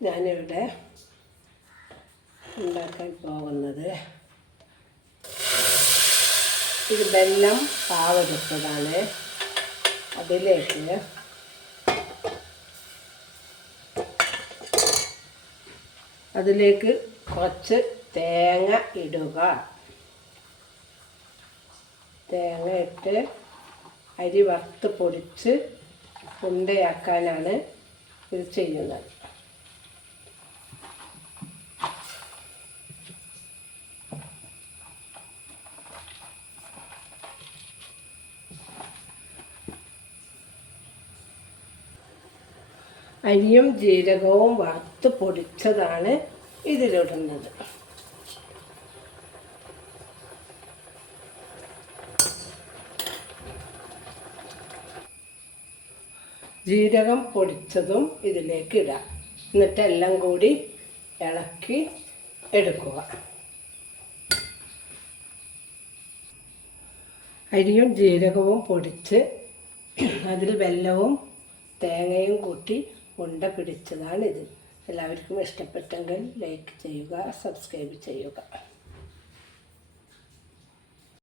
ഞാനിവിടെ ഉണ്ടാക്കാൻ പോകുന്നത് ഇത് വെല്ലം പാവെടുത്തതാണ്. അതിലേക്ക് കുറച്ച് തേങ്ങ ഇടുക. തേങ്ങ ഇട്ട് അരി വറുത്ത് പൊടിച്ച് ഉണ്ടയാക്കാനാണ് ഇത് ചെയ്യുന്നത്. അരിയും ജീരകവും വറുത്ത് പൊടിച്ചതാണ് ഇതിലിടുന്നത്. ജീരകം പൊടിച്ചതും ഇതിലേക്ക് ഇടാം. എന്നിട്ട് എല്ലാം കൂടി ഇളക്കി എടുക്കുക. അരിയും ജീരകവും പൊടിച്ച് അതിൽ വെല്ലവും തേങ്ങയും കൂട്ടി ഉണ്ട പിടിച്ചതാണിത്. എല്ലാവർക്കും ഇഷ്ടപ്പെട്ടെങ്കിൽ ലൈക്ക് ചെയ്യുക, സബ്സ്ക്രൈബ് ചെയ്യുക.